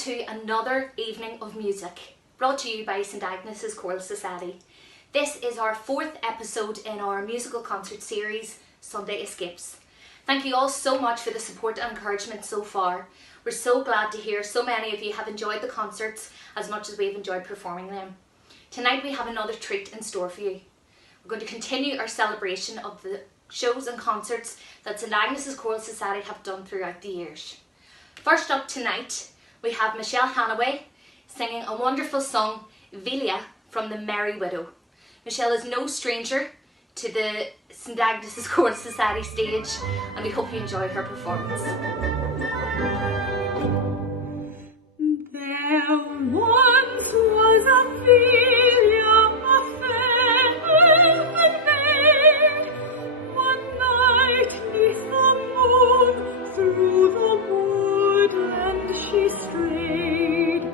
to another evening of music, brought to you by St Agnes's Choral Society. This is our 4th episode in our musical concert series, Sunday Escapes. Thank you all so much for the support and encouragement so far. We're so glad to hear so many of you have enjoyed the concerts as much as we've enjoyed performing them. Tonight we have another treat in store for you. We're going to continue our celebration of the shows and concerts that St Agnes's Choral Society have done throughout the years. First up tonight, we have Hannaway singing a wonderful song, Vilia, from the Merry Widow. Michelle is no stranger to the St Agnes's Choral Society stage, and we hope you enjoy her performance. There once was a Vilia, a fair maid. One night 'neath the moon, through the woodland she strayed.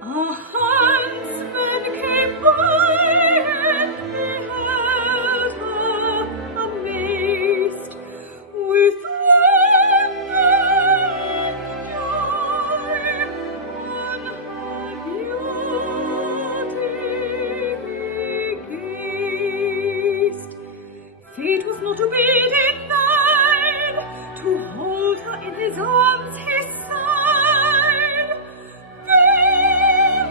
A huntsman came by and beheld her amazed, with wonder and joy on her beauty he gazed. Fate was not to be denied, to hold her in his arms he sighed. Then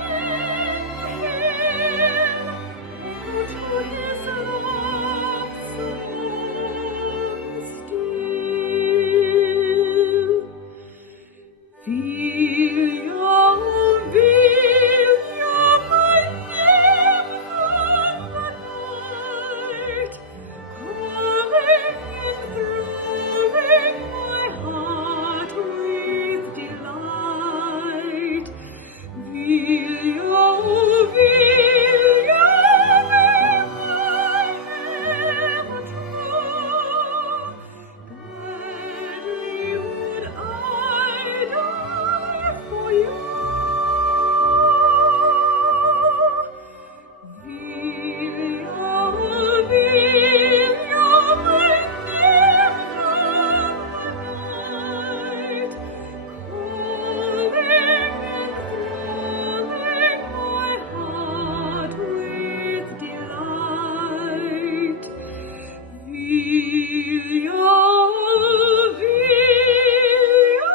came to his love so still. Vilia, Vilia, my name on the night, calling and throwing my heart with delight. Vilia, Vilia, I am true. Gladly would I die for you. Vilia, Vilia, my name on the night, calling and throwing my heart with delight. Vilia, Vilia,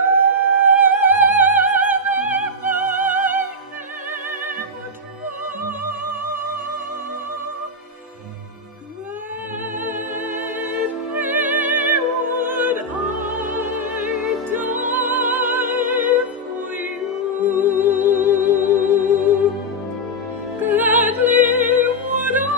gladly would I die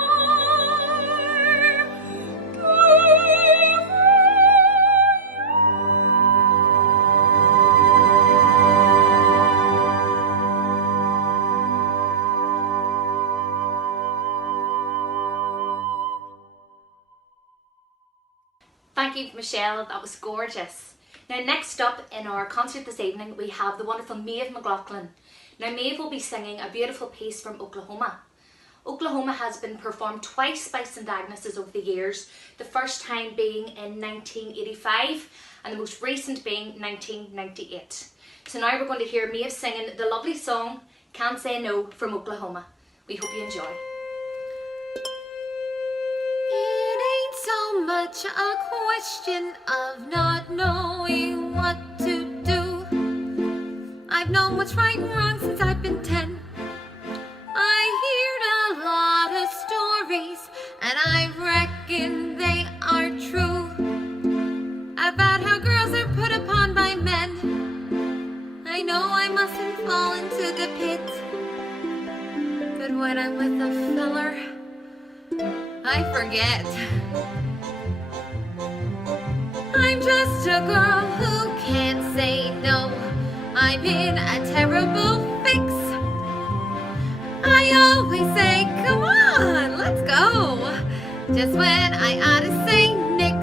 Thank you, Michelle, that was gorgeous. Now next up in our concert this evening we have the wonderful Maeve McLaughlin. Now Maeve will be singing a beautiful piece from Oklahoma. Oklahoma has been performed twice by St Agnes's over the years, the first time being in 1985 and the most recent being 1998. So now we're going to hear Maeve singing the lovely song Can't Say No from Oklahoma. We hope you enjoy. It ain't so much a question of not knowing what to do. I've known what's right and wrong since I've been 10. I heard a lot of stories, and I reckon they are true, about how girls are put upon by men. I know I mustn't fall into the pit, but when I'm with a feller, I forget. I'm just a girl who can't say no. I'm in a terrible fix. I always say, come on, let's go, just when I ought to say nix.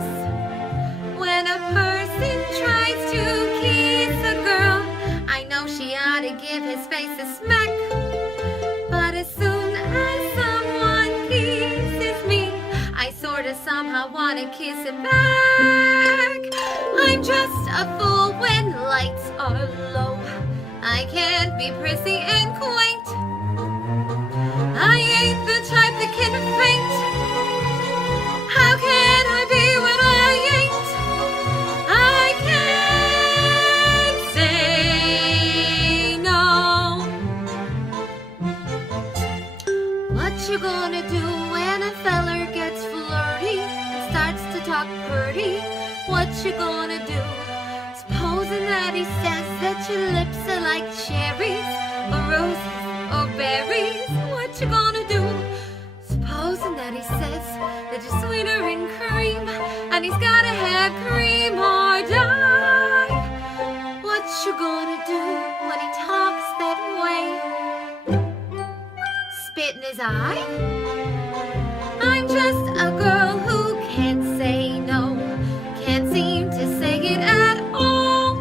When a person tries to kiss a girl, I know she ought to give his face a smack. But as soon as someone kisses me, I sorta somehow wanna kiss him back. I'm just a fool when lights are low. I can't be prissy and quaint. I ain't the type that can faint. How can I be what I ain't? I can't say no. What you gonna do when a feller gets flirty and starts to talk pretty? What you gonna do? Supposing that he says that your lips are like cherries, or roses, or berries. What you gonna do? Supposing that he says that you're sweeter in cream, and he's gotta have cream or die. What you gonna do when he talks that way? Spit in his eye? I'm just a girl who can't say no, can't seem to say it at all.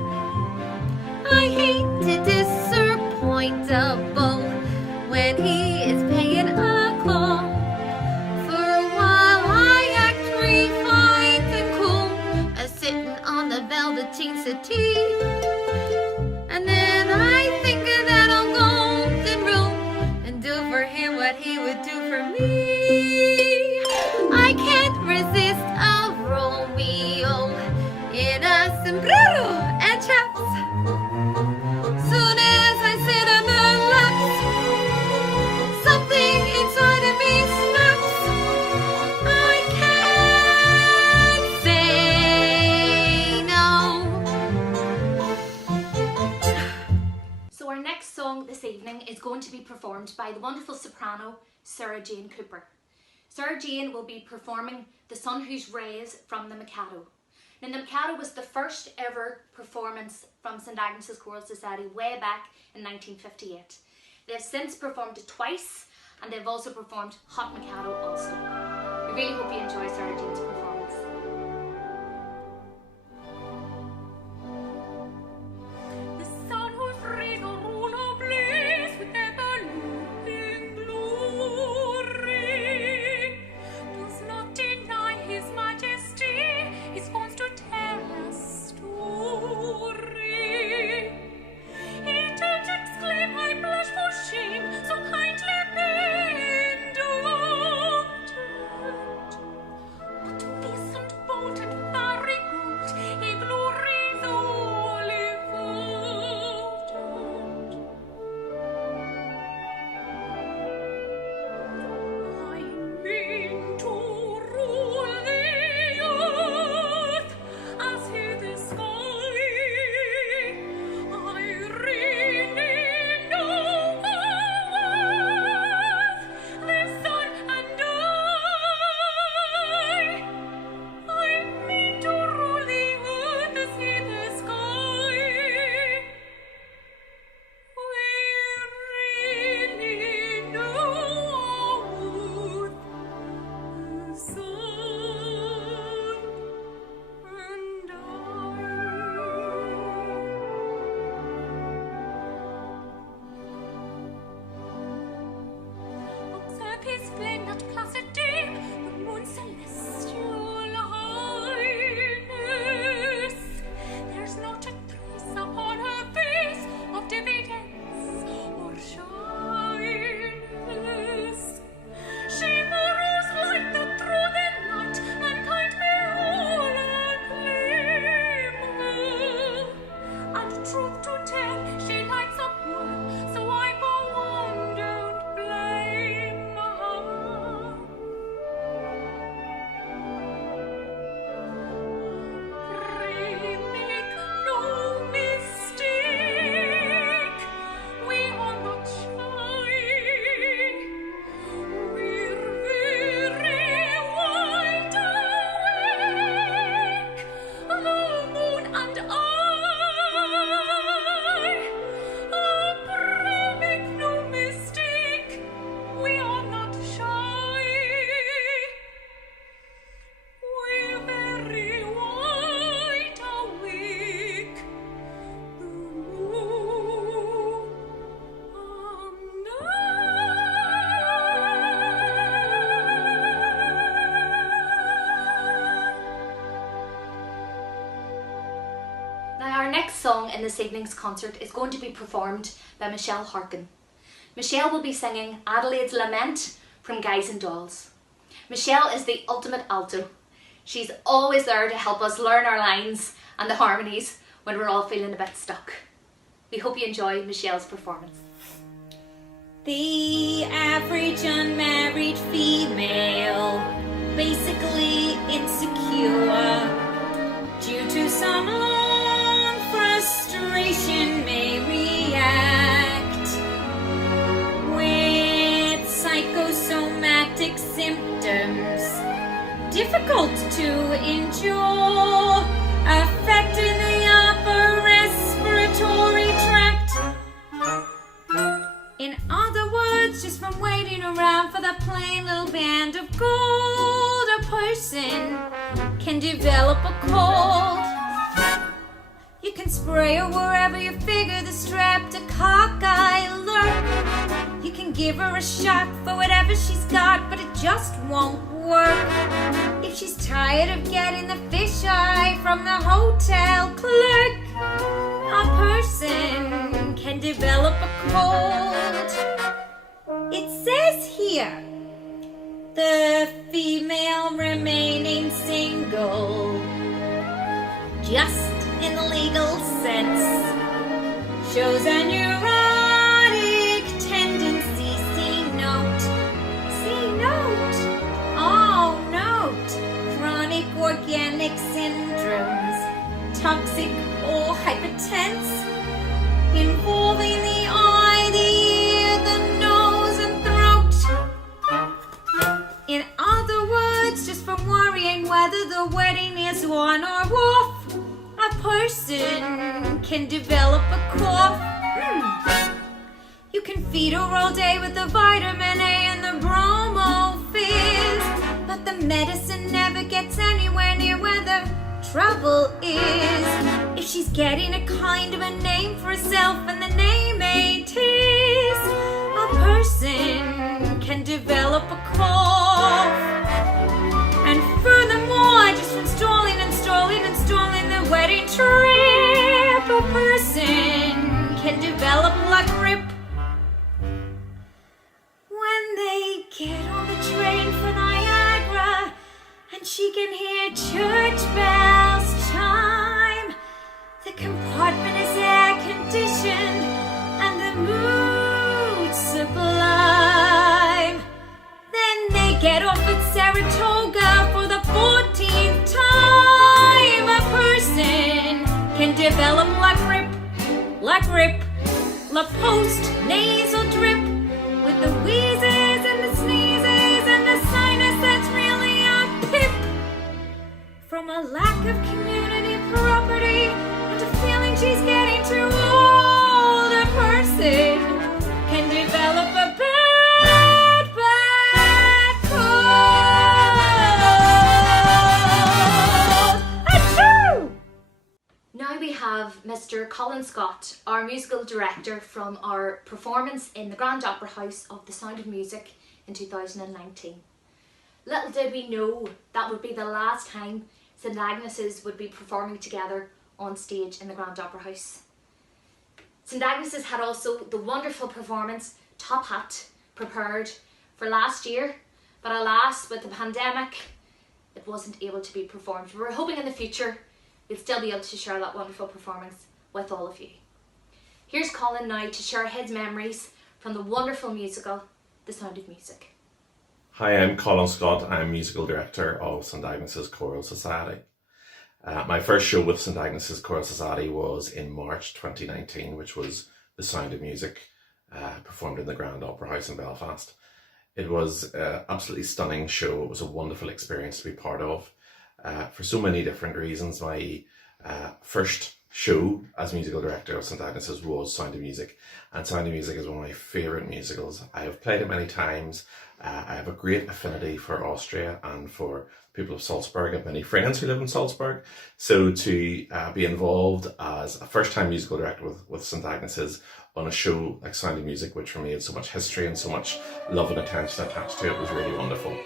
I hate to disappoint a bull when he is paying a call. For a while I act refined and cool, as sitting on the velveteen settee, and then I think of that old golden rule and do for him what he would do for me. I can't resist a Romeo in a sombrero and chaps. Soon as I sit on the laps, something inside of me snaps. I can't say no. So our next song this evening is going to be performed by the wonderful soprano Sarah Jane Cooper. Sarah Jane will be performing The Sun Whose Rays from the Mikado. Now, the Mikado was the first ever performance from St Agnes's Choral Society way back in 1958. They've since performed it twice, and they've also performed Hot Mikado also. We really hope you enjoy Sarah Jane's performance. The sun whose rays are all ablaze with ever-looping glory does not deny his majesty. He's wants to tell a story. He turns to exclaim, I blush for shame, so kindly been indulgent. But to be some next song in this evening's concert is going to be performed by Michelle Harkin. Michelle will be singing Adelaide's Lament from Guys and Dolls. Michelle is the ultimate alto. She's always there to help us learn our lines and the harmonies when we're all feeling a bit stuck. We hope you enjoy Michelle's performance. The average unmarried female, basically insecure, due to some own frustration, may react with psychosomatic symptoms, difficult to endure, affecting the upper respiratory tract. In other words, just from waiting around for the plain little band of gold, a person can develop a cold. You can spray her wherever you figure the streptococci lurk. You can give her a shot for whatever she's got, but it just won't work. If she's tired of getting the fisheye from the hotel clerk, a person can develop a cold. It says here, the female remaining single, just in the legal sense, shows a neurotic tendency. See note. See note. Oh, note. Chronic organic syndromes, toxic or hypertense, involving the eye, the ear, the nose and throat. In other words, just from worrying whether the wedding is on or off, a person can develop a cough. You can feed her all day with the vitamin A and the bromo fizz, but the medicine never gets anywhere near where the trouble is. If she's getting a kind of a name for herself and the name ain't his, a person can develop a cough. And furthermore, just from stalling the wedding trip, a person can develop la grippe. When they get on the train for Niagara and she can hear church bells chime, the compartment is air conditioned and the mood sublime. Then they get off at Saratoga for the 14th time. A person can develop la grippe, la post-nasal drip, with the wheezes and the sneezes and the sinus that's really a pip. From a lack of community property and a feeling she's getting too old, a person can develop a bad cold. Achoo! Now we have Mr. Colin Scott, our musical director, from our performance in the Grand Opera House of The Sound of Music in 2019. Little did we know that would be the last time St Agnes's would be performing together on stage in the Grand Opera House. St Agnes's had also the wonderful performance Top Hat prepared for last year, but alas, with the pandemic, it wasn't able to be performed. We're hoping in the future we'll still be able to share that wonderful performance with all of you. Here's Colin now to share his memories from the wonderful musical, The Sound of Music. Hi, I'm Colin Scott. I'm musical director of St Agnes's Choral Society. My first show with St Agnes's Choral Society was in March 2019, which was The Sound of Music, performed in the Grand Opera House in Belfast. It was an absolutely stunning show. It was a wonderful experience to be part of. For so many different reasons. My first show as musical director of St Agnes's was Sound of Music, and Sound of Music is one of my favourite musicals. I have played it many times. I have a great affinity for Austria and for people of Salzburg. I have many friends who live in Salzburg, so to be involved as a first-time musical director with St Agnes's on a show like Sound of Music, which for me had so much history and so much love and attention attached to it, was really wonderful.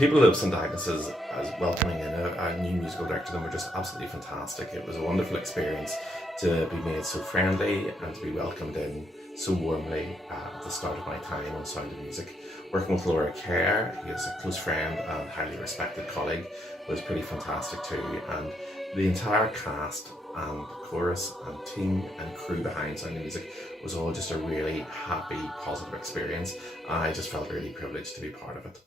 people of St Agnes's, as welcoming in a new musical director, them were just absolutely fantastic. It was a wonderful experience to be made so friendly and to be welcomed in so warmly at the start of my time on Sound of Music. Working with Laura Kerr, who is a close friend and highly respected colleague, was pretty fantastic too. And the entire cast and chorus and team and crew behind Sound of Music was all just a really happy, positive experience. And I just felt really privileged to be part of it.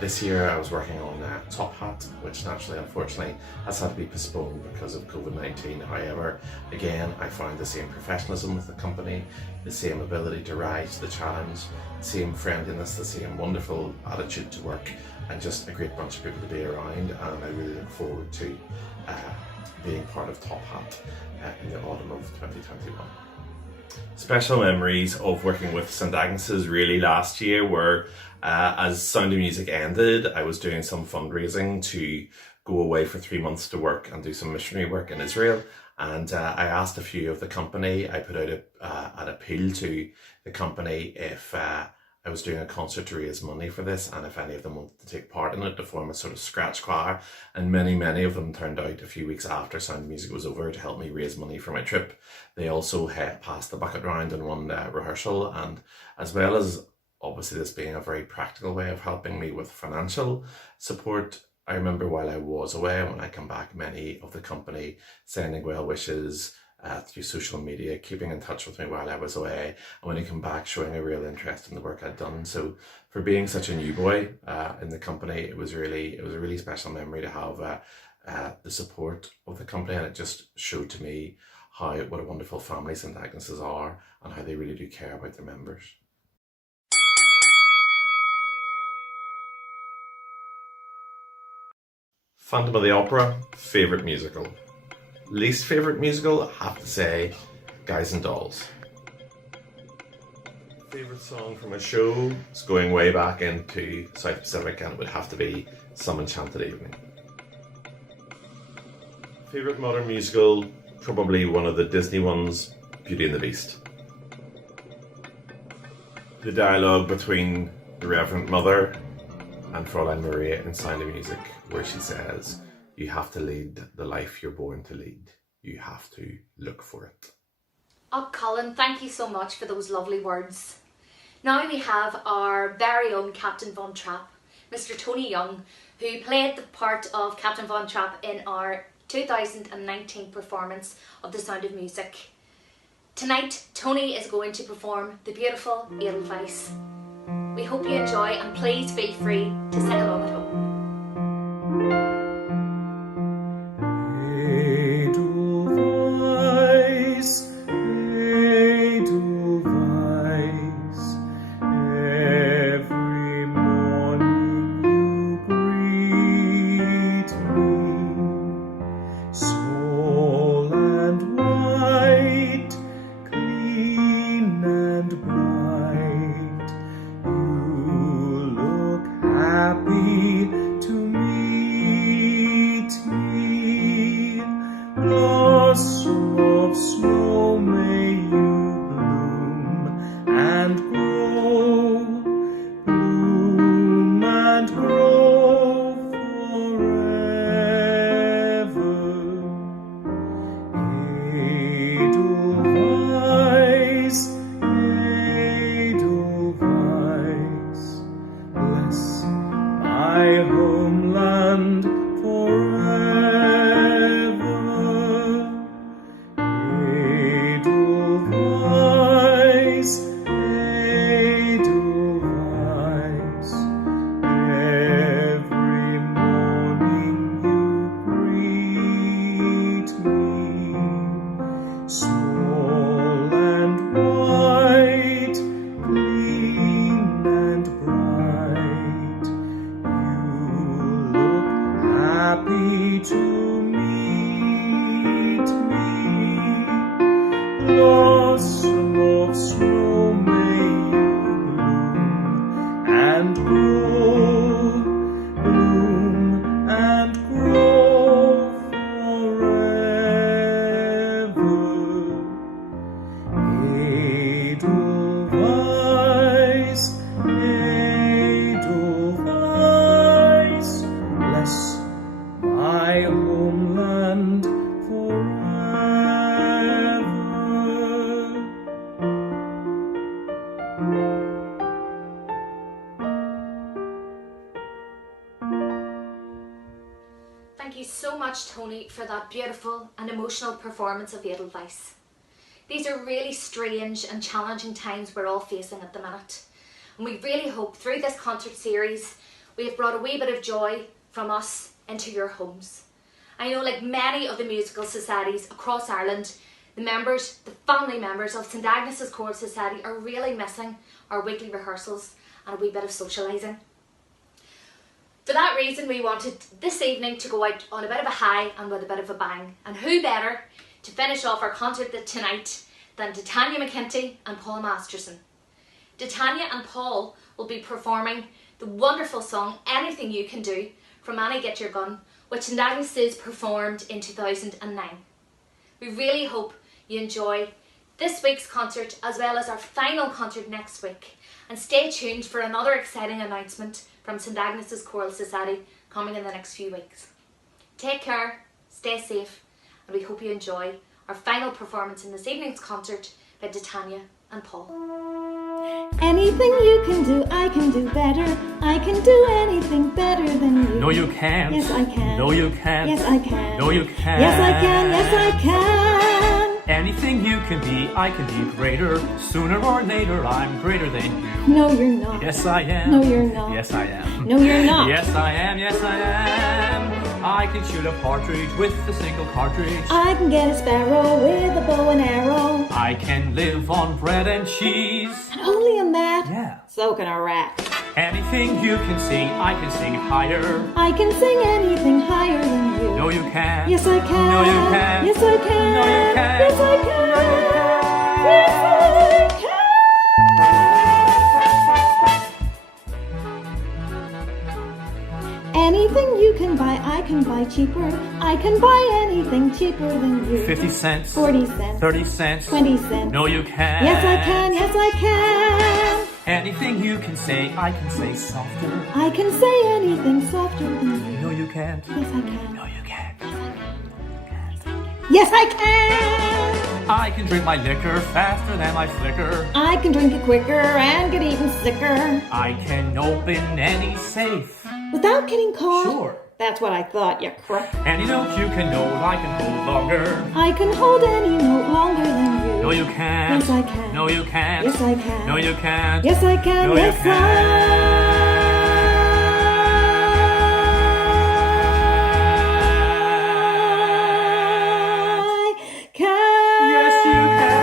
This year I was working on Top Hat, which naturally, unfortunately, has had to be postponed because of COVID-19. However, again, I found the same professionalism with the company, the same ability to rise to the challenge, the same friendliness, the same wonderful attitude to work, and just a great bunch of people to be around. And I really look forward to being part of Top Hat in the autumn of 2021. Special memories of working with St Agnes's really last year were as Sound of Music ended, I was doing some fundraising to go away for 3 months to work and do some missionary work in Israel. And I asked a few of the company, I put out an appeal to the company if I was doing a concert to raise money for this, and if any of them wanted to take part in it to form a sort of scratch choir. And many of them turned out a few weeks after Sound of Music was over to help me raise money for my trip. They also passed the bucket round in one rehearsal, and as well as obviously this being a very practical way of helping me with financial support, I remember while I was away, when I come back, many of the company sending well wishes through social media, keeping in touch with me while I was away, and when I come back showing a real interest in the work I'd done. So for being such a new boy in the company, it was a really special memory to have the support of the company, and it just showed to me what a wonderful family St Agnes's are and how they really do care about their members. Phantom of the Opera, favourite musical. Least favourite musical, I have to say, Guys and Dolls. Favourite song from a show is going way back into South Pacific, and it would have to be Some Enchanted Evening. Favourite modern musical, probably one of the Disney ones, Beauty and the Beast. The dialogue between the Reverend Mother and Fräulein Maria in Sound of Music, where she says, "You have to lead the life you're born to lead. You have to look for it." Oh, Colin, thank you so much for those lovely words. Now we have our very own Captain Von Trapp, Mr. Tony Young, who played the part of Captain Von Trapp in our 2019 performance of The Sound of Music. Tonight, Tony is going to perform the beautiful Edelweiss. We hope you enjoy, and please feel free to sing along at home. Edelweiss, Edelweiss, every morning you greet me, small and white, clean and bright, you look happy to meet me. Blossom of snow, may you bloom and grow, bloom and grow forever. Edelweiss, Edelweiss, bless my homeland forever. Edelweiss, Edelweiss, every morning you greet me, small and white, clean and bright, you look happy to meet me. Blossom of snow, may you bloom and grow, bloom and grow forever. Edelweiss, Edelweiss. Thank you so much, Tony, for that beautiful and emotional performance of Edelweiss. These are really strange and challenging times we're all facing at the minute. And we really hope through this concert series we have brought a wee bit of joy from us into your homes. I know, like many of the musical societies across Ireland, the family members of St Agnes's Choral Society are really missing our weekly rehearsals and a wee bit of socialising. For that reason, we wanted this evening to go out on a bit of a high and with a bit of a bang. And who better to finish off our concert tonight than Ditania McKinty and Paul Mastaron. Ditania and Paul will be performing the wonderful song Anything You Can Do from Annie Get Your Gun, which St Agnes's performed in 2009. We really hope you enjoy this week's concert as well as our final concert next week, and stay tuned for another exciting announcement from St Agnes's Choral Society coming in the next few weeks. Take care, stay safe, and we hope you enjoy our final performance in this evening's concert by Ditania and Paul. Anything you can do, I can do better. I can do anything better than you. No, you can't. Yes, I can. No, you can't. Yes, I can. No, you can't. Yes, I can. Yes, I can. Anything you can be, I can be greater. Sooner or later, I'm greater than you. No, you're not. Yes, I am. No, you're not. Yes, I am. No, you're not. Yes, I am. Yes, I am. I can shoot a partridge with a single cartridge. I can get a sparrow with a bow and arrow. I can live on bread and cheese. And only on that, Yeah. so can a rat. Anything you can sing, I can sing higher. I can sing anything higher than you. No, you can't. Yes, I can. No, you can't. Yes, I can. No, you can't. Yes, I can. No, you can't. Yes, I can. Anything you can buy, I can buy cheaper. I can buy anything cheaper than you. 50 cents. 40 cents. 30 cents. 20 cents. No, you can't. Yes, I can. Yes, I can. Anything you can say, I can say softer. I can say anything softer than you. No, you can't. Yes, I can. No, you can't. Yes, I can. I can drink my liquor faster than my flicker. I can drink it quicker and get even sicker I can open any safe. without getting caught. Sure. That's what I thought, you crook. Any note you can note, I can hold longer. I can hold any note longer than you. No, you can't. Yes, I can. No, you can't. Yes, I can. No, you can't. Yes, I can. No, you Yes, can't. I can. Yes, you can.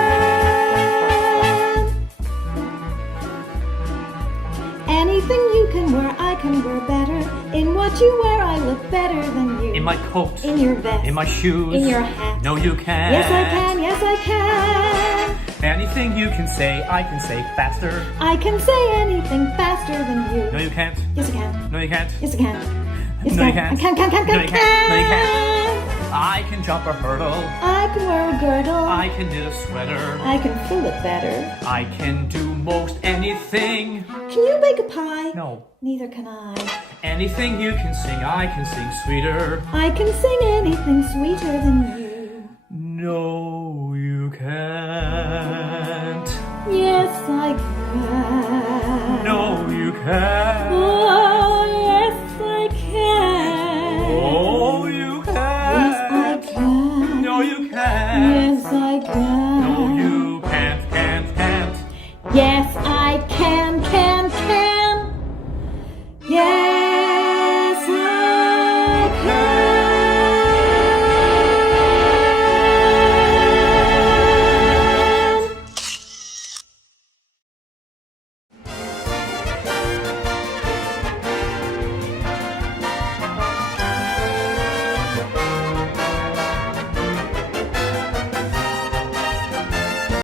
Anything you can wear, I can wear better. In what you wear, I look better than you. In my coat. In your vest. In my shoes. In your hat. No, you can't. Yes, I can. Yes, I can. Anything you can say, I can say faster. I can say anything faster than you. No, you can't. Yes, I can. No, you can't. Yes, I can. Yes, No, I you can. can't. I can. No, you can't. No, you can't. I can jump a hurdle. I can wear a girdle. I can knit a sweater. I can fill it better. I can do most anything. Can you bake a pie? No. Neither can I. Anything you can sing, I can sing sweeter. I can sing anything sweeter than you. No, you can't.